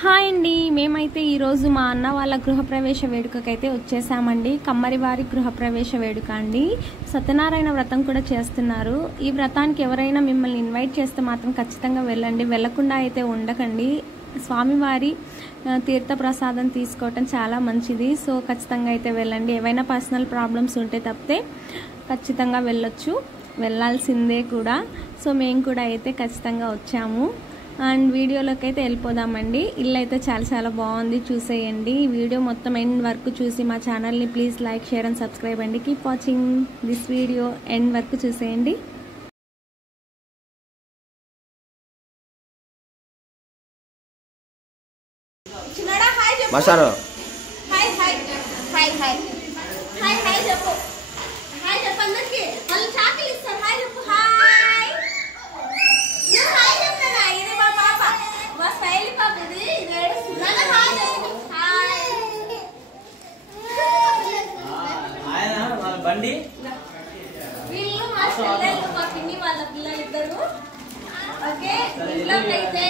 Hi అండి, మేమైతే ఈరోజు మా అన్న వాళ్ళ గృహప్రవేశ వేడుకకైతే వచ్చేసామండి. కమ్మరివారి గృహప్రవేశ వేడుక అండి. సత్యనారాయణ వ్రతం కూడా చేస్తున్నారు. ఈ వ్రతానికి ఎవరైనా మిమ్మల్ని ఇన్వైట్ చేస్తే మాత్రం ఖచ్చితంగా వెళ్ళండి, వెళ్ళకుండా అయితే ఉండకండి. స్వామివారి తీర్థప్రసాదం తీసుకోవటం చాలా మంచిది. సో ఖచ్చితంగా అయితే వెళ్ళండి. ఏవైనా పర్సనల్ ప్రాబ్లమ్స్ ఉంటే తప్పితే ఖచ్చితంగా వెళ్ళాల్సిందే కూడా. సో మేము కూడా అయితే ఖచ్చితంగా వచ్చాము. అండ్ వీడియోలోకి అయితే వెళ్ళిపోదామండి. ఇల్లు అయితే చాలా బాగుంది, చూసేయండి. వీడియో మొత్తం ఎండ్ వరకు చూసి మా ఛానల్ని please like, share and subscribe అండి. Keep watching this video, end వరకు చూసేయండి. బండి వీళ్ళు మా చెల్లెళ్ళు, మా పిన్ని వాళ్ళ పిల్లలిద్దరు. ఓకే, ఇంట్లోకి అయితే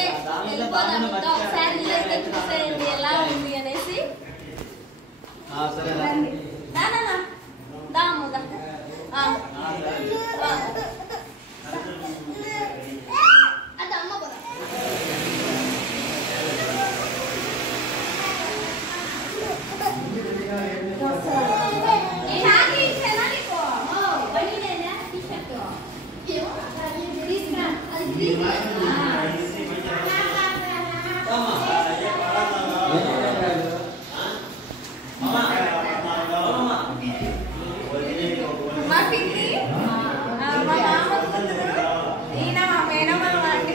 వెళ్ళిపోదాం. ఇంకా ఒకసారి ఇల్లు అయితే చూసేయండి ఎలా ఉంది అనేసి. మా పిన్ని, మా మామ కూతురు, ఈయన మా మేనమామ అండి.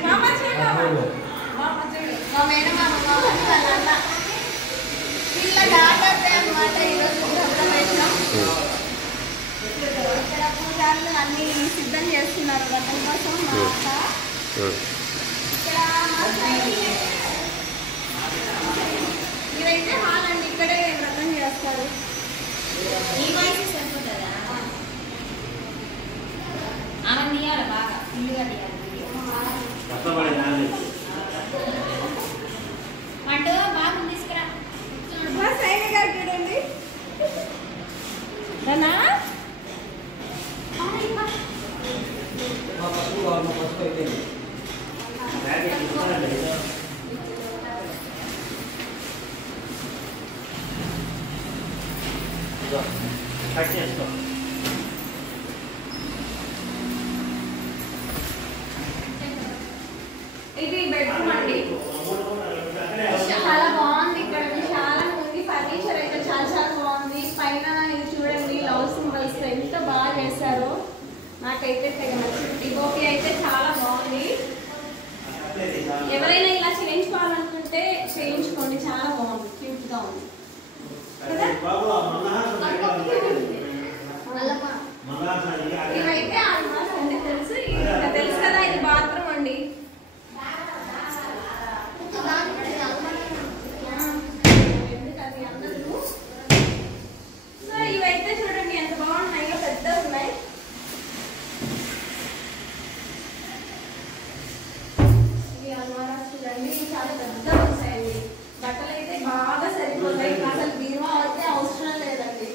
మా మేనమామ వాళ్ళ అన్న. వీళ్ళ డాటర్దే అన్నమాట ఈరోజు గృహప్రవేశం. ఇక్కడ పూజారులు అన్ని సిద్ధం చేస్తున్నారు వ్రతం కోసం. మా అక్క ఇక్కడ ఇదైతే హాల్ అండి, ఇక్కడే వ్రతం చేస్తారు. ఈ వయసు సరిపోతుందా? ఆమె తీయాలి, బాగా ఇల్లుగా తీయాలి. అంటూ బాగా తీసుకురా. సైన్ గారు చూడండి. రనా ఇది బెడ్రూమ్ అండి. చాలా బాగుంది. ఇక్కడ చాలా ఉంది. ఫర్నిచర్ అయితే చాలా బాగుంది. పైన ఇది చూడండి, లవ్ సింబల్స్ ఎంత బాగా చేశారో. నాకైతే డివోపీ అయితే చాలా బాగుంది. ఎవరైనా ఇలా చేయించుకోవాలనుకుంటే చేయించుకోండి, చాలా బాగుంది, క్యూట్ గా ఉంది. ఇవైతే ఆల్మోస్ట్ అంటే తెలుసు కదా, ఇది బాత్రూమ్ అండి. సో ఇవైతే చూడండి ఎంత బాగున్నాయో, పెద్ద ఉన్నాయి. ఇవి అల్మారాస్ చూడండి, చాలా పెద్ద వస్తాయండి. బట్టలు అయితే బాగా సరిపోతాయి. అసలు బీరువా అయితే అవసరం లేదండి.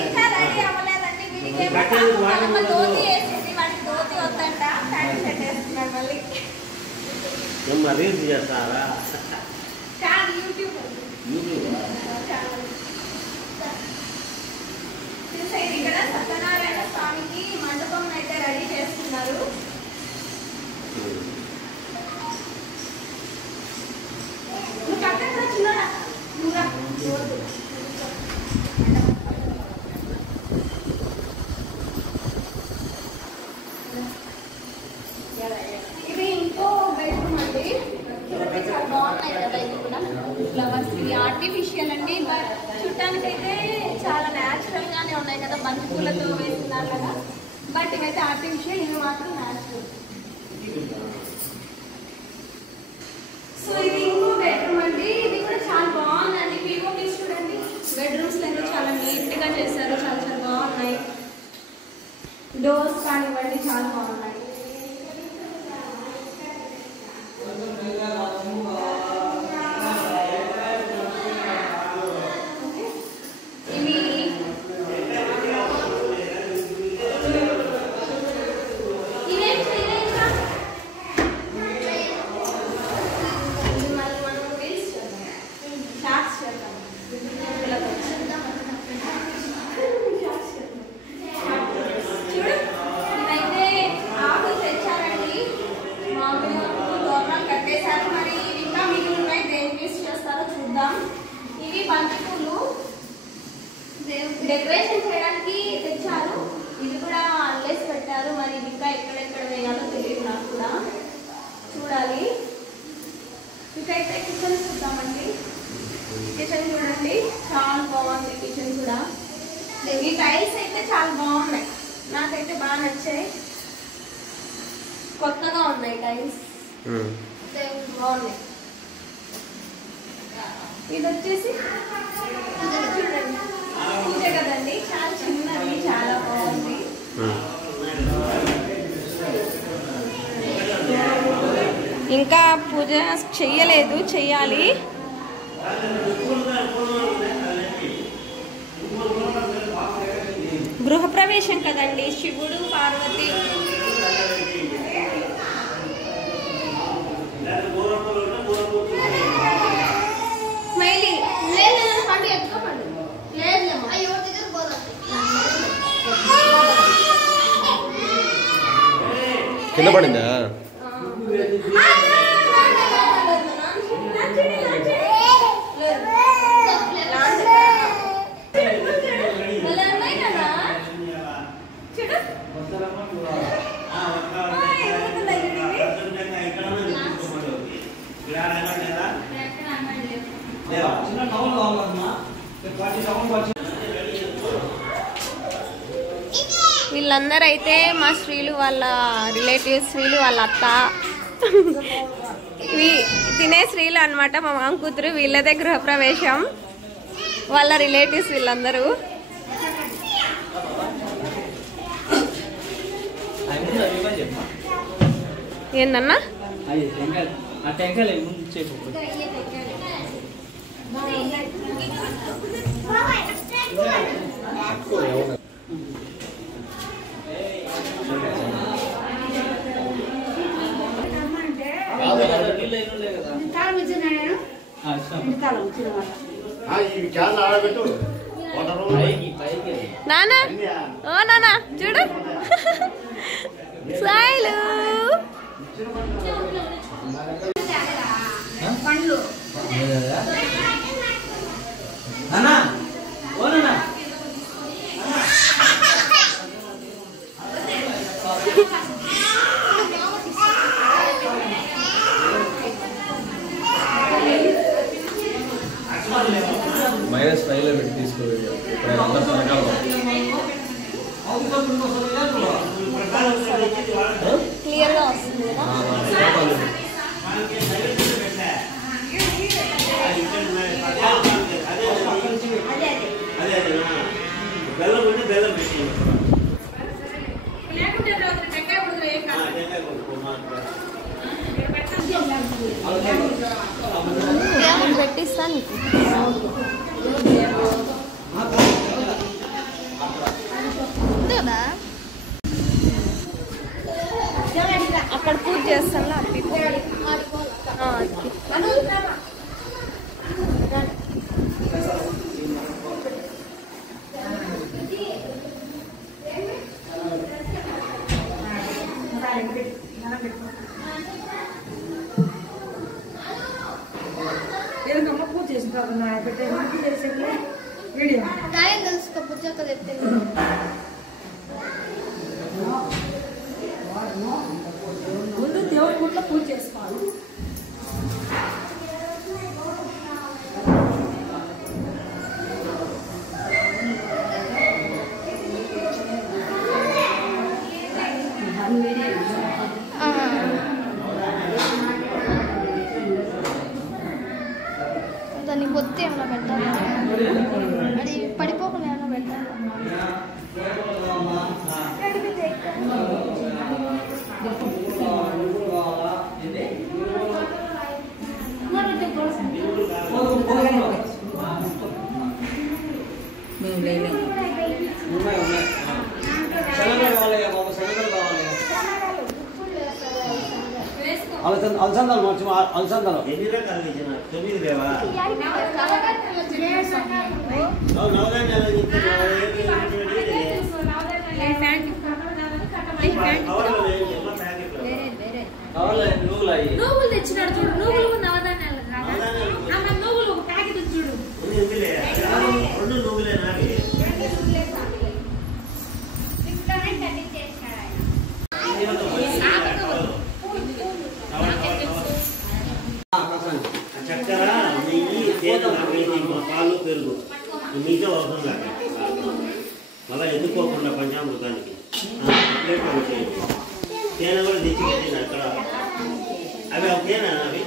ఇంకా రెడీ అవ్వలేదండి. వీడికి ధోతి వేసింది, వాడికి ధోతి వద్దంట, ప్యాంట్ షర్ట్ వేస్తున్నాడు మళ్ళీ. చేస్తారా? యూట్యూబ్ చూసేది. ఇక్కడ సత్యనారాయణ స్వామికి మండపం అయితే రెడీ చేస్తున్నారు. నువ్వు పక్కన చిన్నరా, ఇది ఇంకో బెడ్రూమ్ అండి. చాలా బాగున్నాయి కదా, ఇది కూడా ఫ్లవర్స్. ఇవి ఆర్టిఫిషియల్ అండి, బట్ చుట్టానికైతే చాలా న్యాచురల్ గానే ఉన్నాయి కదా, బంతి పూలతో వేస్తున్నారు కదా. బట్ ఇవైతే ఆర్టిఫిషియల్, ఇవి మాత్రం న్యాచురల్. సో ఇది ఇంకో బెడ్రూమ్ అండి. ఇది కూడా చాలా బాగుందండి. పీఓపీ చూడండి, బెడ్రూమ్స్ లో చాలా నీట్ గా చేశారు. చాలా బాగున్నాయి. డోర్స్ కానివ్వండి చాలా బాగున్నాయి. ఇవి ఇవేం చేయలేదా? ఇది మళ్ళీ మనం రీల్స్ చేద్దాం, షార్ట్స్ చేద్దాం. చూడు, ఇవైతే ఆకులు తెచ్చారండి. మామూలుగా దూరం కట్టేశారు. మరి ఇంకా మిగిలిన ఉన్నాయి, దేనికి యూస్ చేస్తారో చూద్దాం. ఇవి బంతిపూలు డెకరేషన్ చేయడానికి తెచ్చారు. ఇది కూడా అల్లేసి పెట్టారు. మరి ఇది ఇంకా ఎక్కడెక్కడ వేయాలో తెలియదు నాకు కూడా, చూడాలి. ఇకైతే కిచెన్ చూద్దామండి. కిచెన్ చూడండి, చాలా బాగుంది కిచెన్ కూడా. ఈ టైల్స్ అయితే చాలా బాగున్నాయి, నాకైతే బాగా నచ్చాయి. కొత్తగా ఉన్నాయి టైల్స్, బాగున్నాయి. ఇది వచ్చేసి చూడండి, పూజ కదండి, చాలా చిన్నది, చాలా బాగుంది. ఇంకా పూజ చెయ్యలేదు, చెయ్యాలి. గృహప్రవేశం కదండి, శివుడు పార్వతి. స్మైలీ లేదు, పండు ఎత్తుకోపండి. లేదు కింద పడిందా? వీళ్ళందరూ అయితే మా శ్రీలు వాళ్ళ రిలేటివ్స్, శ్రీలు వాళ్ళ అత్త, తినే శ్రీలు అనమాట, మా మామ కూతురు. వీళ్ళదే గృహప్రవేశం, వాళ్ళ రిలేటివ్స్ వీళ్ళందరూ. ఏందన్నా నానా, ఓ నానా చూడు, సాయిలు పండ్లు. -5 లో పెట్టి తీసుకోవాలి. క్లియర్ గా వస్తుంది కదా. పెట్టిస్తాను అక్కడ పూజ చేస్తాను. ముందు దేవుడి గుట్లో పూజ చేసుకోవాలి. దాన్ని పొత్తి ఏమైనా పెట్టాలి, అది పడిపోకుండా ఏమైనా పెట్టాలి. శనగలు కావాలి బాబు, శనగలు కావాలి. అలసందలు మంచి అలసందలు. ఎన్ని రకాలు ఇచ్చిన? 9 లేవా? నువ్వులు తెచ్చినాడు చూడు, నువ్వులు నవధాన్యాలు నువ్వులు ఒక ప్యాకెట్ చూడు. 2 నువ్వులే నావి. చక్కెర, నెయ్యి, తేనె, పాలు, పెరుగు మీతో అవసరం లేక మళ్ళీ ఎత్తుకోకుండా పంచామృతానికి ప్లేట్లో పెట్టేయండి. తేనె కూడా తెచ్చి పెట్టింది అక్కడ. అవి తేనె అవి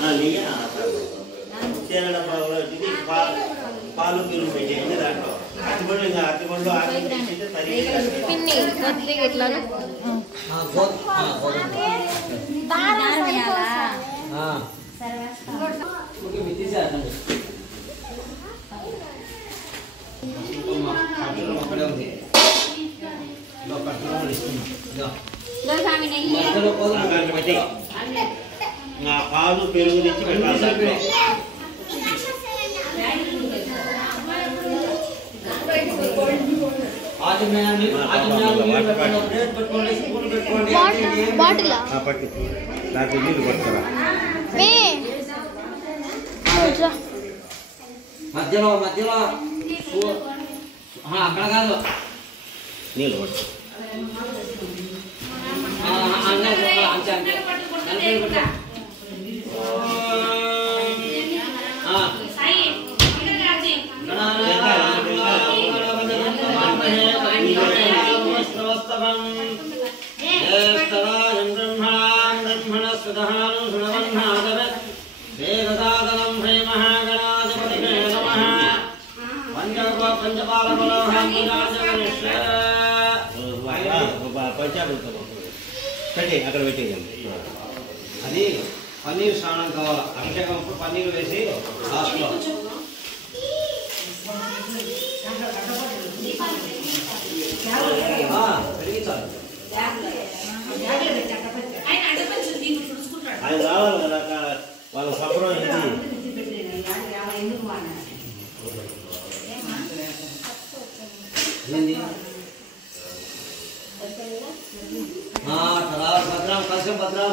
నెయ్యి తేనె డబ్బా పాలు పెరుగు పెట్టేయండి. దాంట్లో అరటిపండు ఇంకా అరటిపండు పిన్ని కొద్దిగా ఇట్లా పాలు పెరుగు తెచ్చి పెట్టాలి. బాటిల్ పట్టి దాంట్లో నీళ్ళు పడతారా? మధ్యలో మధ్యలో అక్కడ కాదు నీళ్ళు పడతారు. పెట్టి అక్కడ పెట్టేయండి. అది పన్నీర్ స్నానం కావాలి. అభిషేకం అప్పుడు పన్నీర్ వేసి లాస్ట్లో పెరిగించాలి. ఆయన రావాలి కదా వాళ్ళ సంబరం ఇది. భద్రం కలిసి భద్రం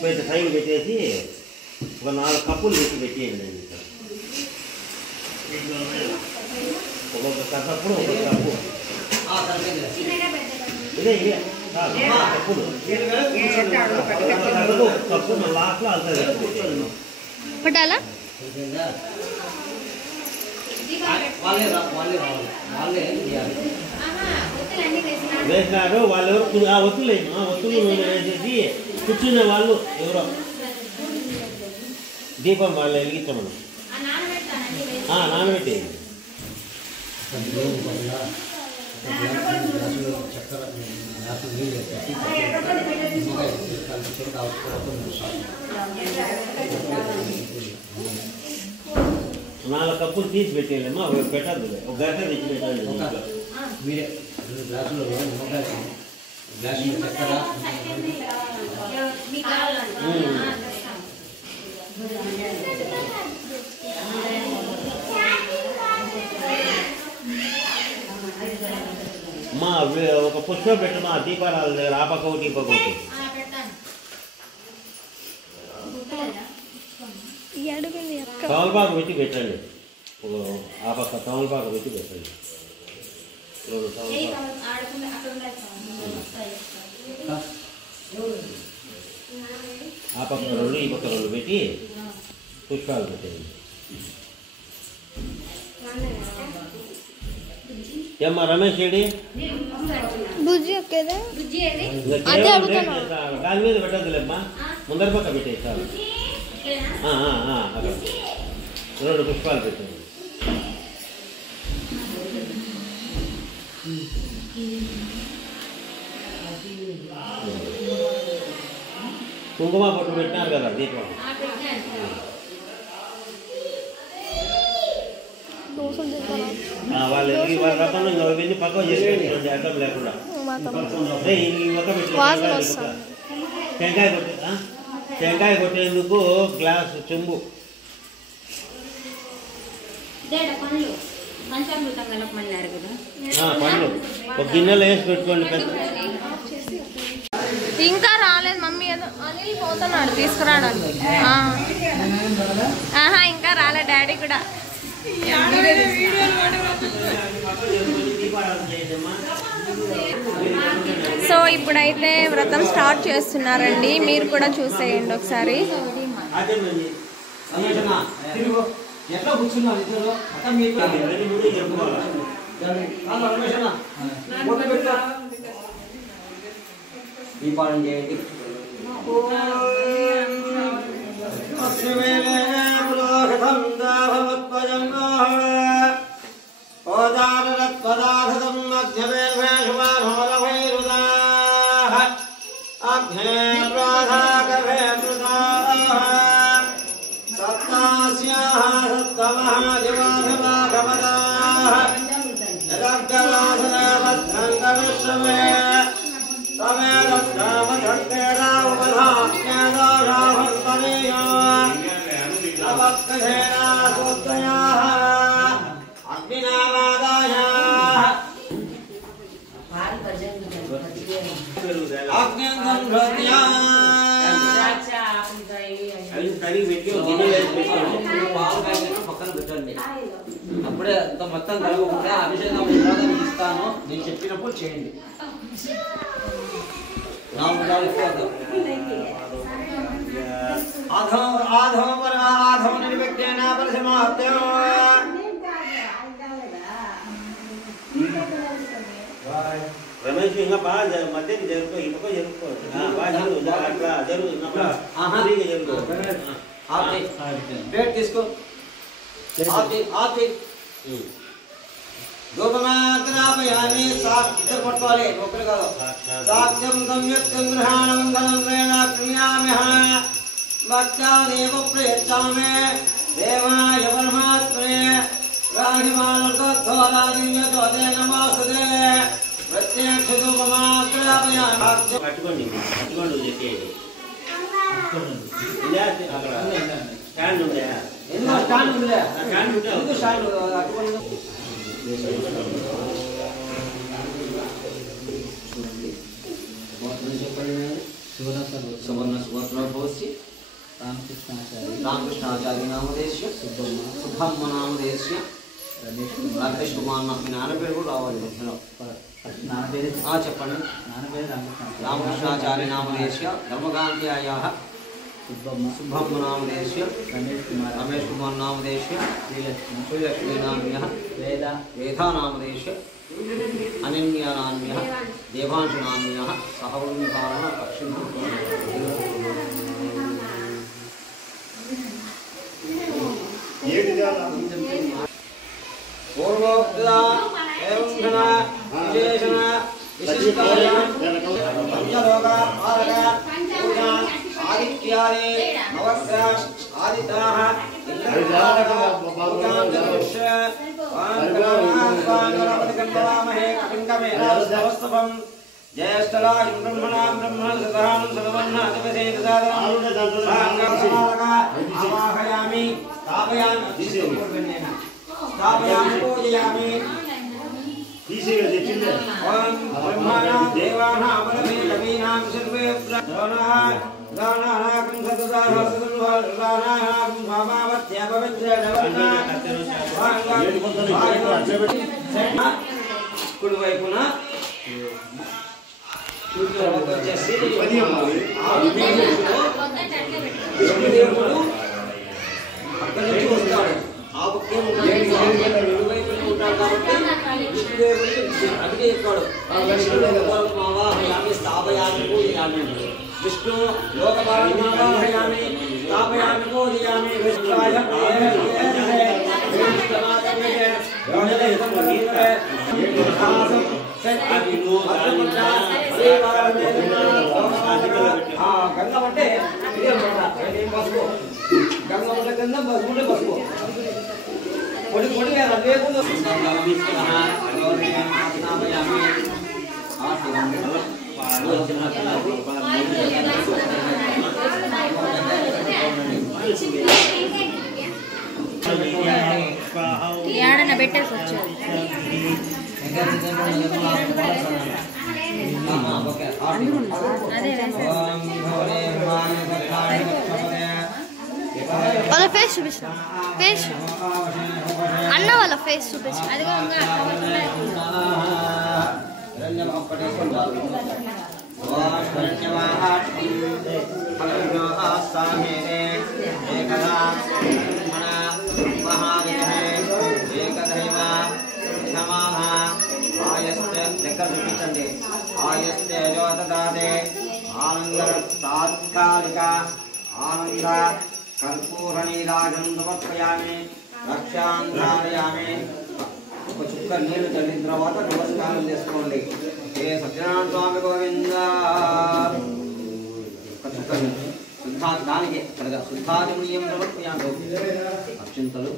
కొంచెం సైడ్ పెట్టేసి ఒక 4 కప్పులు తెచ్చి పెట్టేయండి. ఒక్కొక్క కప్పుడు ఒక్కొక్క కప్పు ఇదే కప్పులు కప్పు లాస్ట్లో వెళ్తుంది. పట్టాలా వాళ్ళే రావాలి, వాళ్ళే చేయాలి. వేసినారు వాళ్ళెవరు ఆ ఒత్తులేమో ఆ ఒత్తులు వేసేసి కూర్చునే వాళ్ళు ఎవరో దీపం వాళ్ళు వెలిగించమను నానబెట్టేయండి. నాలుగు కప్పులు తీసి పెట్టేయాలమ్మా. పెట్టద్దు, ఒక గంట తెచ్చి పెట్టాలి. మీరే గ్లాసులో గ్లాసులో చక్కెర మా ఒక పుష్పం పెట్టమా దీపారాల దగ్గర ఆ పక్క ఒకటి ఈ పక్క ఒకటి. తమలపాకు పెట్టి పెట్టండి. ఆ పక్క తమలపాకు పెట్టి పెట్టండి. ఆ పక్క 2 ఈ పక్క 2 పెట్టి పుష్పాలు పెట్టండి. ఏమ్మా రమేష్ ఏడి దాని మీద పెట్టద్దులేమ్మా, ముందర పక్క పెట్టేసారు. అక్కడ 2 పుష్పాలు పెట్టండి. కుంకుమ పొట్టు పెట్టినారు కదా దీపం. వాళ్ళ రకంలో ఇవన్నీ పక్కవ చేసి పెట్టండి అడ్డం లేకుండా. టెంకాయ కొట్టేందుకు గ్లాసు చెంబు పండ్లు ఒక గిన్నెలో వేసి పెట్టుకోండి. ఇంకా రాలేదు మమ్మీ, ఏదో అనిల్ పోతున్నాడు తీసుకురావడానికి. ఇంకా రాలే డాడీ కూడా. సో ఇప్పుడైతే వ్రతం స్టార్ట్ చేస్తున్నారండి, మీరు కూడా చూసేయండి ఒకసారి. ఎట్లా కూర్చున్నారు ఇద్దరు దీపావళి చేయండి. పక్కన పెట్టండి. అప్పుడే అంత మొత్తం కలగకుండా అభిషేకం ఇస్తాను, నేను చెప్పినప్పుడు చేయండి. రమేష్ ఇంకా బాగా మధ్యకి జరుపుకో, ఇంకో జరుపుకో, బాగా అట్లా జరుగు. ప్లేట్ తీసుకో. ధూపమాగ్రాపయామి. ఇద్దరు పట్టుకోవాలి, ఒకరు కాదు. సాక్ష్యం సంయుక్తం గృహాణం ధనంద్రేణ క్రియామ్యః భక్త్యాదేవ ప్రయచ్చామి దేవాయ పరమాత్మనే రాహిమానుతత్వరాదిన్యతోదే నమోస్తుతే. ప్రత్యక్ష ధూపమాగ్రాపయామి. పట్టుకోండి చెప్పేది అక్కడ స్టాండ్ ఉందా? ఎన్నో స్టాండ్ ఉందిలే. స్టాండ్ ఉంటే స్టాండ్ అటువంటి సువర్ణ సువర్ణోభవస్య రామకృష్ణాచార్య నామదేశ్య సుబ్బమ్మ నామదేశ్య రాకేష్ కుమార్. మీ నాన్న పేరు కూడా రావాలి మధ్యలో. చెప్పండి. రామకృష్ణాచార్య నామదేశ్య ధర్మకాంత్యాయ సుబ్బమ్మ నామదేశ్య రమేష్ కుమార్ నామదేశ్య శ్రీలక్ష్మీ నామ్య వేదా నామదేశ్య అనన్య నామ్య దేవాంశు నామ్య సహవృందాన పక్షి పూర్వోక్తా ఏవంఘన విశేషణ విశిష్టాయ పంచలోక పారక పూజా ఆదిత్యాని నవగ్రహ ఆదితాః ఇంద్రపారక పూజాంజలిష్ వాంగణపతికంబరామహే కపింకమేనాస్తవస్తవం జ్యేష్ఠరాజం బ్రహ్మణాం బ్రహ్మణసదానం సర్వన్నాధిపతే దదాతం ఆవాహయామి స్థాపయామి స్థాపయామి పూజయామి. ఓం బ్రహ్మాణాం దేవానాం వరమే కవీనాం సర్వే ప్రాణానాకం సతదానాకం భావావత్య పవిత్రేణ కుడి వైపున వచ్చేసి విష్ణుదేవుడు అక్కడి నుంచి వస్తాడు. ఆ పక్కే ఉంటాడు కాబట్టి విష్ణుదేవుడికి అడిగి చెప్పాడు. విష్ణువాహయామి స్థాపయామి పూజయామి. విష్ణు లోకపాలనావాహయామి స్థాపయామి పూజయామి. విష్ణువాయ గంగం అంటే పసుపు. గంగం అంటే గంధం, పసుపు అంటే పసుపు. పొడి పొడి లేకుండా ఏడన్నా పెట్టేసి వచ్చారు. వాళ్ళ ఫేస్ చూపించిన ఫేస్ అన్న వాళ్ళ ఫేస్ చూపించిన అదిగో దగ్గర చూపించండి. ఆయస్తే జ్యోతదాదే ఆనంద తాత్కాలిక ఆనంద కర్పూర నీరాజం సమర్పయామి రక్షాంధారయామి. ఒక చుక్క నీళ్లు చల్లిన తర్వాత నమస్కారం చేసుకోండి. ఏ సత్యనారాయణ స్వామి గోవింద. ఒక చుక్క దానికి శుద్ధాదిమయం సమర్పయామి. అక్షింతలు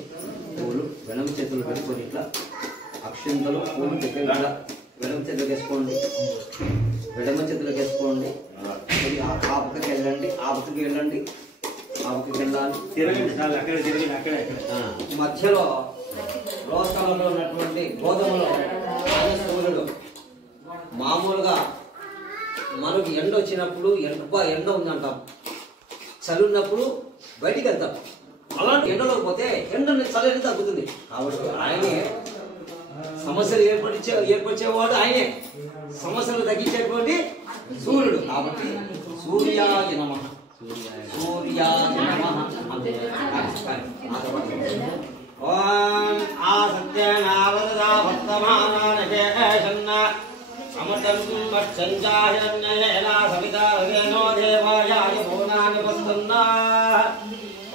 పూలు వెనమ చేతులు పెట్టుకొని ఇట్లా అక్షింతలు పూలు దగ్గర వెనమ చేతులకు వేసుకోండి. వెడమ చేతులకు వేసుకోండి. ఆ పక్కకి వెళ్ళండి, ఆ పక్కకి వెళ్ళండి, ఆ పక్కకి వెళ్ళాలి. మధ్యలో రోజ్ కలర్లో ఉన్నటువంటి గోధుమలో సూర్యుడు మామూలుగా మనకు ఎండ వచ్చినప్పుడు ఎండ ఉందంటాం, చలి ఉన్నప్పుడు బయటికి వెళ్తాం. అలాంటి ఎండలోకి పోతే ఎండ చలి తగ్గుతుంది. కాబట్టి ఆయనే సమస్యలు ఏర్పరిచేవాడు, ఆయనే సమస్యలు తగ్గించేటువంటి సూర్యుడు. కాబట్టి సూర్యాయ నమః, సూర్యాయ నమః. ఓం ఆ సత్యనావదా వర్తమానానకేషన్న అమృతం మచ్చంచాహిరణ్యయేనా సవితా రవేణో దేవాయాయ భువనాని వస్తున్నా.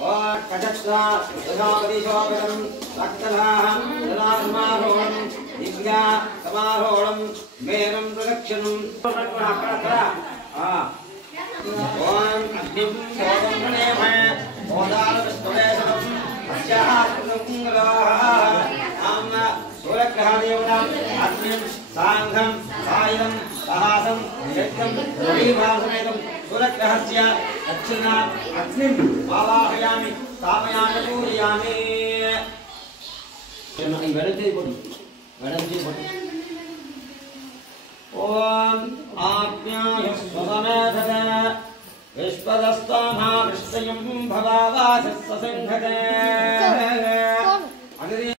ఓం కటక్షా యథాపతి శోభనం రక్తధాహం యథాసమారోహణం దివ్యా సమారోహణం మేనం ప్రదక్షిణం. అక్కడ ఓం అగ్నిం శోభం ప్రణేమయ ఓదాన విష్ణువేశనం సూర్యగ్రహదేవతాం అగ్నిం సాంఘం సాయుధం సహాసం యజ్ఞం రవిభాసమేతం సూర్యగ్రహస్య దక్షిణాత్ అగ్నిం ఆవాహయామి స్థాపయామి పూజయామి. ఓం ఆజ్ఞాయ స్వసమేధత విశ్వదస్తామా కృష్ణయం భవావాచ సంఘతే.